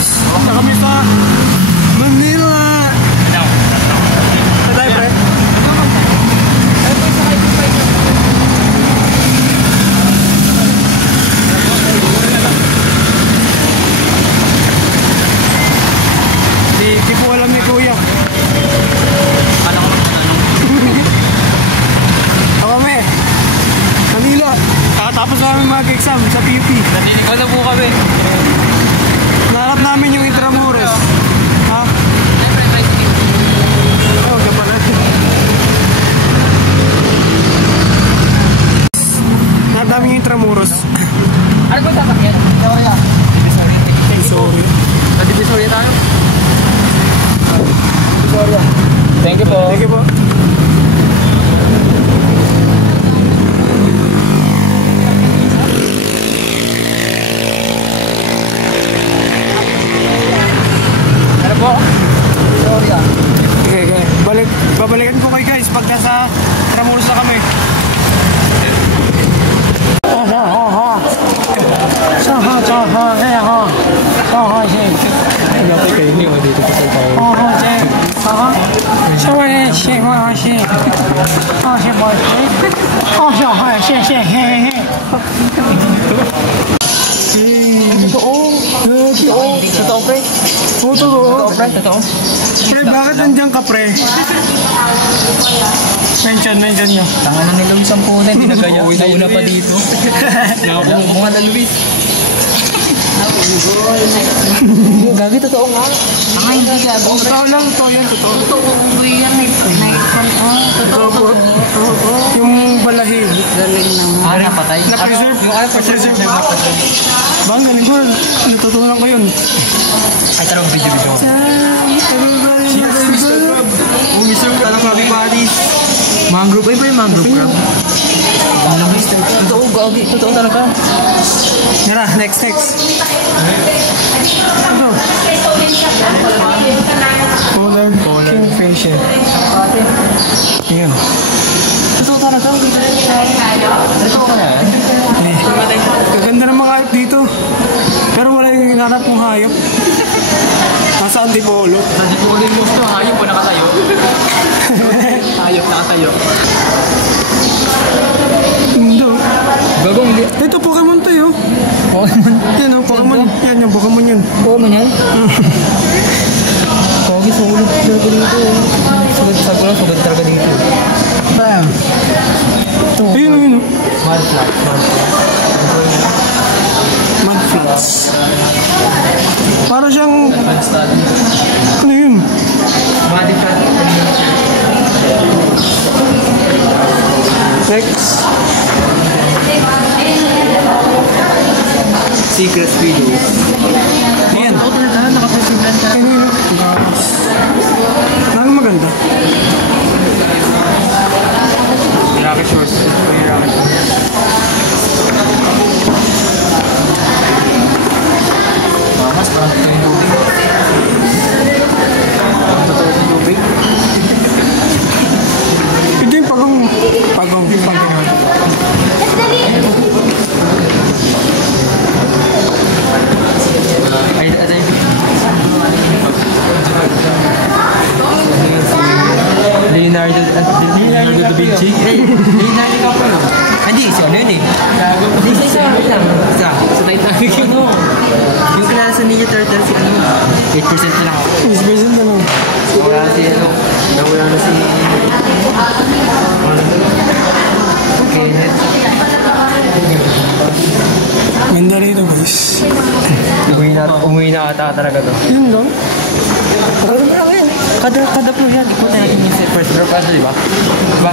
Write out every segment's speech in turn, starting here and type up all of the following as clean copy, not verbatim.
guys, na kami sa Manila. Sa tayo pre? Di po alam ni Kuya. Alam ko Kami, Manila. Kakatapos namin mag-exam sa PUP. ano po kami? Nahanap namin yung Intramuros. Ha? Oo, kapalat. Nahanap namin yung Intramuros. Ano ba sasakyan? Sorry. Sa Divisoria tayo? Divisoria. Thank you po. Thank you po. Ano po? Divisoria. Okay. Babalikan po kayo guys pagka sa Intramuros na kami. Totoo, pre? Totoo. Totoo? Pre, bakit nandiyan ka pre? Mention nyo. Tanga na nila isang po na, hindi na kaya. Nauna pa dito. Mga na Luis. Gagi, totoo nga. Ay, hindi ka. Totoo lang, totoo yan, totoo. Totoo po yan. Totoo po. Yung balahibo. Galing naman. Napatay? Na-preserve. Yung ano, preserve. Bang, galing ko. Natutunan ko yun. Ay, tarong video. Umisog ka ng mga buddies. Mangrove, ay ba yung mangrove crab? Totoo, gagi. Totoo talaga. Tara, next. Ano? Polar kingfisher. Ayan. Totoo talaga. Totoo talaga. Kaganda ng mga hayop dito. Pero wala yung hinanap kong hayop. Nasa Antipolo. Hindi ko ulit yung gusto. Hayop po nakatayo. Hayop nakatayo. Hindi. Gagong hindi. Ito, Pokemon tayo. Pokemon. Yan o, Pokemon. Yan yung Pokemon yan. Pokemon yan? Pogi, sulit talaga dito. Sulit talaga dito. Bam. Ayun. Mudflats. Para siyang... Ano yun? Next. Secret videos. Ayan. Nakapagpaglan ka. Ang maganda. Rocket shorts. Mamas, parang ito yung tubig. Ang totoo yung tubig. Ito yung pagong. Ay, ito yung Leonardo da Vinci. Leonardo ka po yun. Hindi, siya ano yun eh. Hindi siya lang. Sa Titanic yun o. Yung kilala sa Ninja Turtles, si ano, 8% lang ako. 6% na lang. Nawala si ano, nawala na si... Kenneth. Ganda rito guys. Umuwi na ata talaga to. Yun lang. Ano lang yun? Kada po yan. Ikaw na natin yung first drop kasi, di ba? Diba?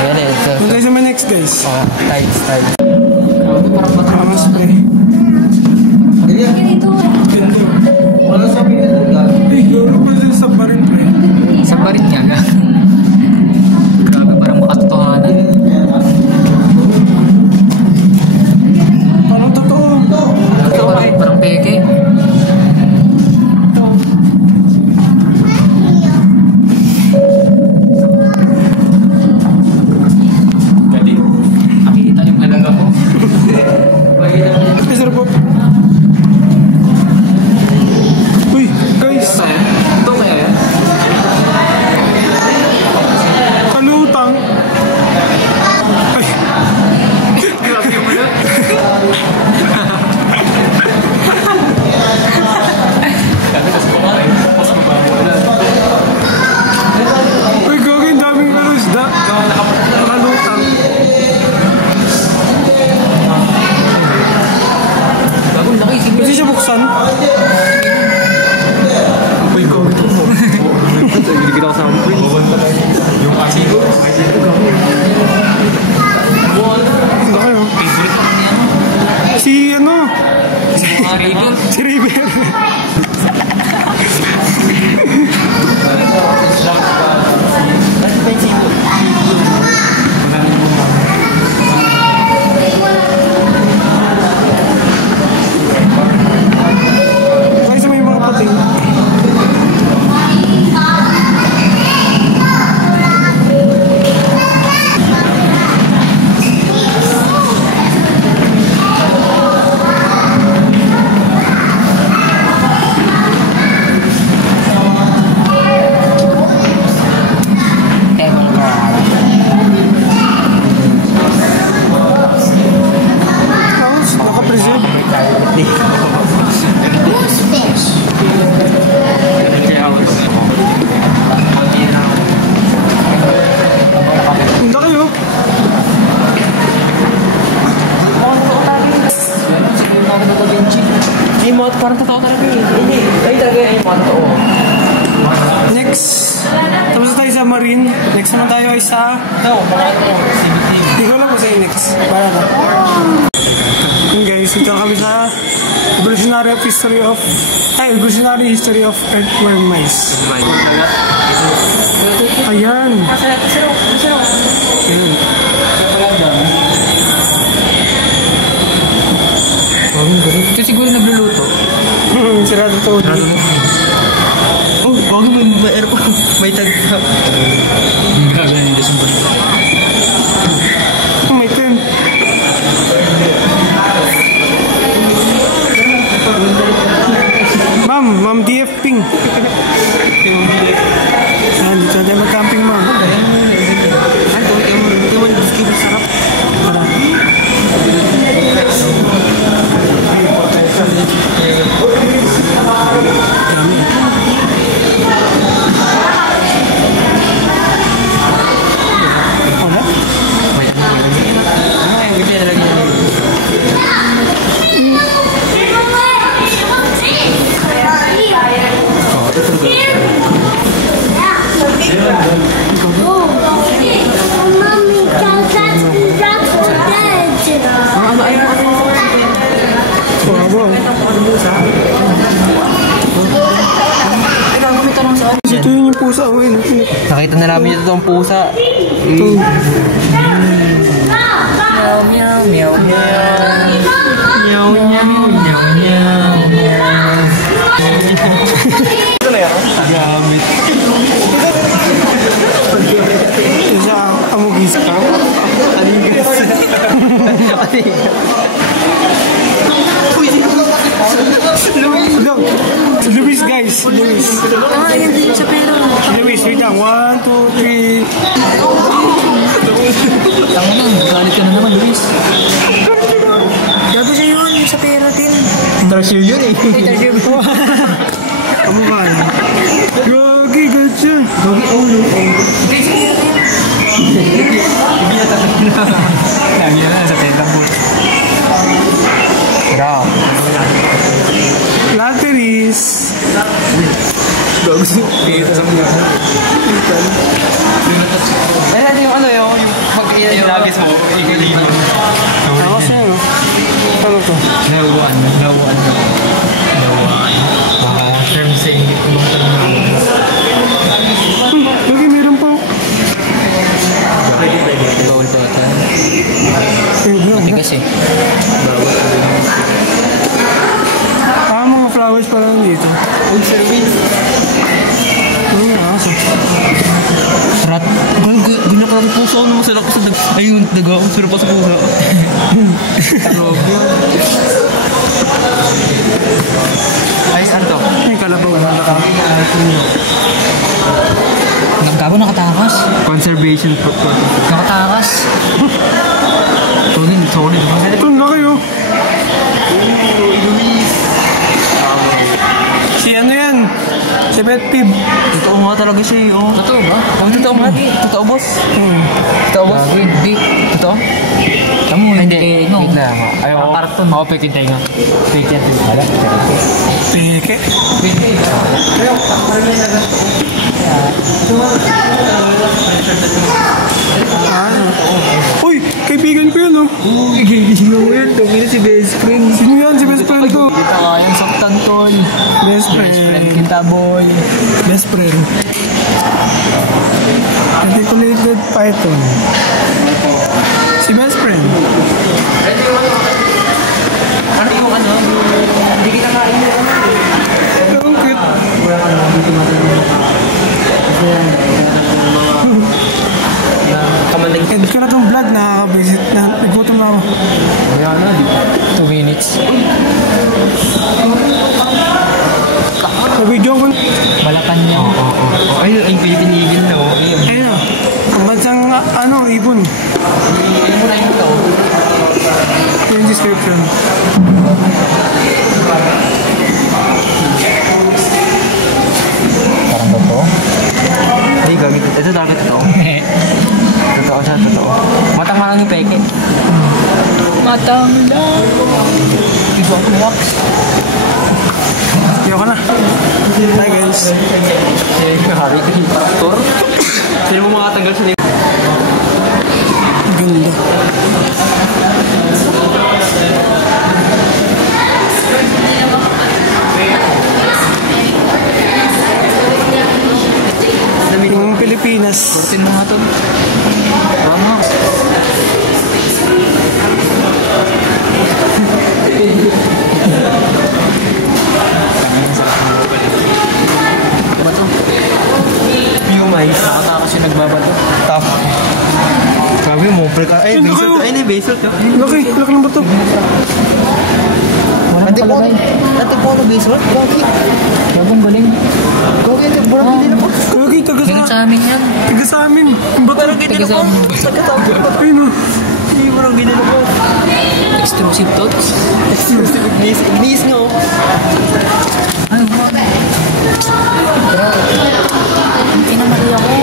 Ayan eh. Punta sa my next guys. Tights. Parang spray. Wala sa pinag-alala. Ay, gawin ko sila sa barin pre. Sa barit niya nga. Grabe, parang makatotohanan. Parang totoo. Parang peke. Nakikita yung galaga ko. Saan? Uy, go. Binigyan ako sa ampre. Yung asigo. Ano kayo? Si ano? Si River. Kaya sa may mga pating. Naka-preserve. Hindi kayo. Ay, mo, parang totoo talaga eh. Hindi. Ay, talaga yung mga totoo. Next. Tapos na tayo sa Marine. Next naman tayo ay sa... Ito, mga ito. CBT. Hindi ko alam kung sa'yo next. Para na. Yun guys, ito kami sa Evolutionary History of Earthworm Mice. Ayan. Ayan. Ito siguro nagluluto. Sirado to. Oh, wag mo may aircon. May tagtap. Hindi ka ganyan dito sa balik. Oh, may 10. Ma'am DF Ping. Ayan, dito tayo mag-camping, ma'am. Ay, ito mo yung sarap. Tara. Wala? Ay, hindi na lagi yan. Ito yun yung pusa. Nakita na namin ito ang pusa. Ito. Meow, meow, meow, meow. Meow, meow, meow, meow, meow. Ito na yan? Gamit. Isa amugis. Aligas. Luis guys. Luis. Yan din sa pera. Luis, wait lang. 1, 2, 3. Tama na, galit ka na naman, Luis. Gabi siya yun, sa pera din. Treasure yun eh. Treasure ko. Amo ba? Gogi, gotcha. Gogi, oh no. Sabi na sa tentang boot. Tara. Latteries. Gogi. Kaya sa mga. Ay, natin yung ano yung mag-ilagis mo. Ikalino. Ako sa'yo. Ano to? Nawaan. Baka term sa ingit ko mga tanong. Gogi, meron pa. Bawal to ata. Hindi kasi. mga flowers pa lang dito. Old service. Aso. Rat. Ganyan ka ng puso. Ano masarap ko sa daga. Ayun, daga. Masarap pa sa puso. Tarog yun. Ay, saan to? Ay, kalabaw. Nagkago nakatakas. Conservation protocol. Nakatakas. Solid. Ito na kayo. Si ano yan? Si Pet Peeve. Totoo nga talaga siya eh. Oh. Totoo ba? Totoo ba? Totoo boss? Totoo boss? Hindi. Totoo? Tamo, hindi. No. Wait lang. Ayaw. Karton. Ako peke tayo nga. Peke yan. Peke. Peke. Pero, parang may nagas. Uy, kaibigan ko yun, oh. Uy, kaibigan ko yun. Tumira si best friend. Sino yan? Si best friend ko. Kita ka yung saktan, tol. Best friend. Kita, boy. Best friend. Articulated Python. Si best friend. Ano yung ano? Hindi kita kain mo. Pero ang cute. End ko na itong vlog. Nakaka-visit na. Nagutom na ako. Kaya na, 2 minutes. Nag-video ko. Malacanang. Ayun, ayun kayo tinigil na. Ayun na. Ang bansang ibon. Ayun mo na yun ito. Yung description. Parang totoo? Hindi, gagit. Ito talaga totoo. Totoo siya, totoo. Matang lang yung peke. Matang lang. Iba ko wax. Ayoko na. Hi guys. Hari ka yung traktor. Sino mo makatanggal sa nito? Ganda. Yung Pilipinas. Kurtin mo nga ito. Tama. Bato. Humais. Nakatakas yung nagbabato. Tough. Sabi mo, break. Ay, basal. Ay, na basal. Laki ng bato. Ate po na basal? Gogi. Gagong galing. Gogi, ito. Burang hindi na po. Kagi, taga sa amin yan. Taga sa amin. Ang bato. Taga sa amin. Ayun o. Hindi mo lang ginano po. Extrusive thoughts? Extrusive ignis nyo. Ano mo? Hindi na mali ako.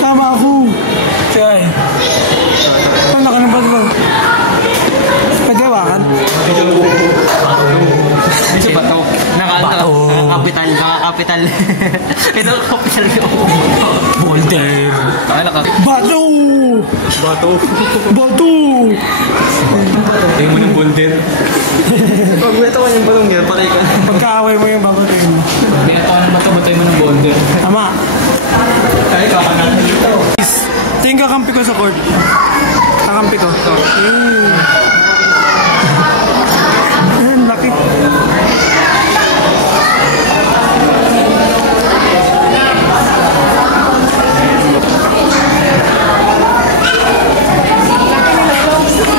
Tama ako. Chay. Ang laki ng bato. Pwede wakan? Ito ba ito? Nakakapital. Nakakapital. Ito kapital yung boulder. Bato! Bato. Bato! Tayo mo ng boulder. Pag ito ka yung balong yan, patay ka. Pagkaaway mo yung babatin mo. Hindi ito ka ng bato, batay mo ng boulder. Tama. Ay, kakanatan dito. Ito yung kakampi ko sa court. Kakampi ko. Ayan, laki.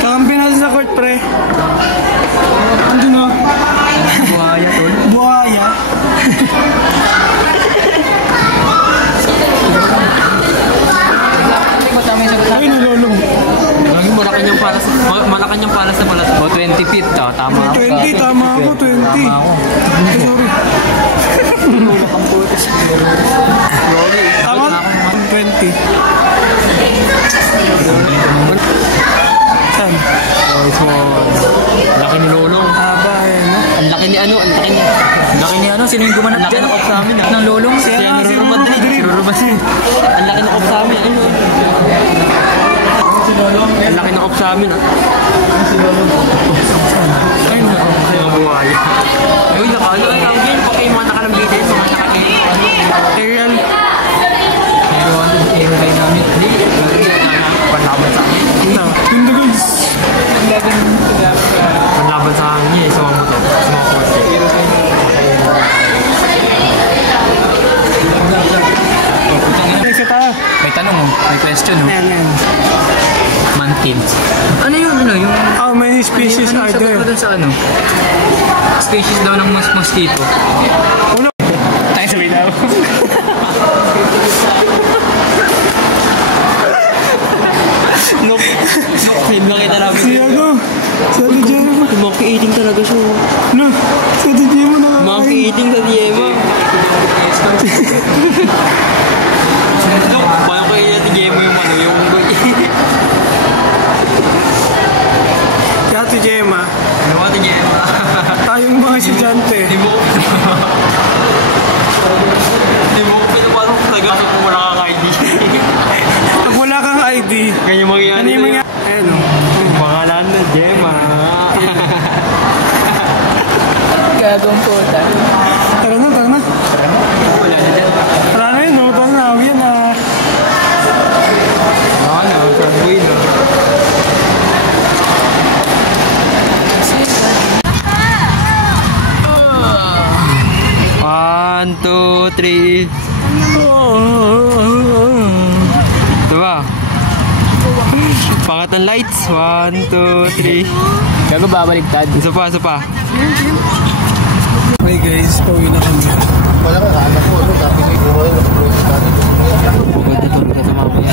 Kakampi natin sa court, pre. Ando na. Buhaya, tol. Buhaya. Ay, nalulong. Laging Malacanang para sa balat. O, 20 feet. Tama ako. 20, tama ako, 20. Ay, sorry. Tama? 20. Saan? Laki ni Lolong. Aba, ayun na. Ang laki ni ano, ang laki ni... Laki ni ano, sino yung gumanap dyan? Ang laki ng sa amin. Ng Lolong. Si Ruru Madrid. Ang laki ng sa amin. Ang laki ng sa amin. Si Lolong. Ayun na. Ayun ang buhay. Ayun, nakalo. Ay, ang yun. Pag kayo mga nakalambitin, mga nakakain. Aerial. Aero dynamic. Panlaban sa amin. Yun na guys. Panlaban sa amin niya. Sa mga motor. Sa mga force. Next tayo. May tanong mo. May question mo. Ayan. Mantins. Ano yung ano? Yung... How many species are sagot mo there? dun sa ano? Species daw ng mosquito. Uno. Tayo sa bitaw. Nope. Nope. Film lang kita namin. Si ano? Si Ate Gemma. Monkey eating talaga siya. No, si Ate Gemma nakakain. Monkey eating sa Diema. Look, paano kayo yung Ate Gemma yung ano, yung... Si Ate Gemma. Ano Ate Gemma? Tayong mga estudyante. Hindi mo pinapasok talaga kung wala kang ID. Pag wala kang ID, Ganyan mangyayari. ano yung mga... Ayun o. Pangalan na Gemma. Gagawin po tayo. Tara na, tara na. Wala na dyan. Tara na yun, no? Tara na, yan na. Uy, no. One, two, three. Ito ba? Pangatang lights. One, two, three. Gago babaligtad. Isa pa, isa pa. Okay guys, pauwi na kami. Wala ka anak ko, ano, tapos ay buhay na pag-close ka dito. Pagod na tulog ka sa mamaya.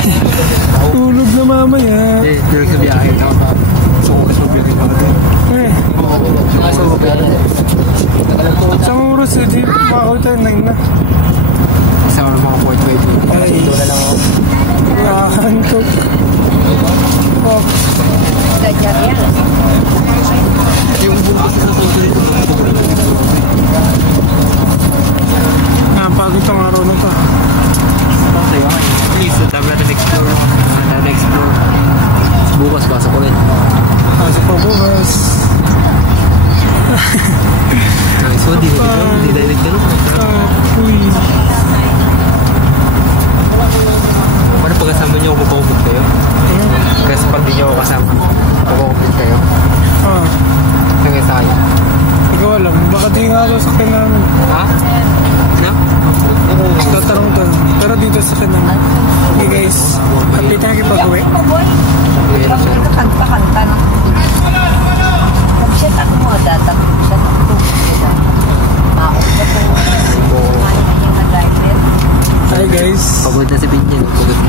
Tulog na mamaya. Tulog sa biyahe. Gusto ko kasi mabiyahe na natin. Isang oras na di, makakawin tayo 9 na. Isa ko ng mga port by dito. Ay, nakakantok. Oh, Yung bukas sa sunod ko. napagod ang araw na to. Please, tabi natin explore. Natin explore. Bukas, pasok ulit. Pasok pa bukas. Nice one, di direct ka naman. Uy. Paano pag kasama niyo, magpapakumit kayo? Kasi pag di niyo ako kasama, magpapakumit kayo. Hanggang sa kayo. Hindi ko alam. Baka di nga ako sa namin. Ha? No? Tatarong to. Pero dito sa namin. Okay guys, update na kipag-uwi. Kanta-kanta na. Mag-set ako mo, tatapos siya ng tubig. Maok na po. Ano na yung mag-driver? Hi guys. Pagod na si Pinyan. Pagod na.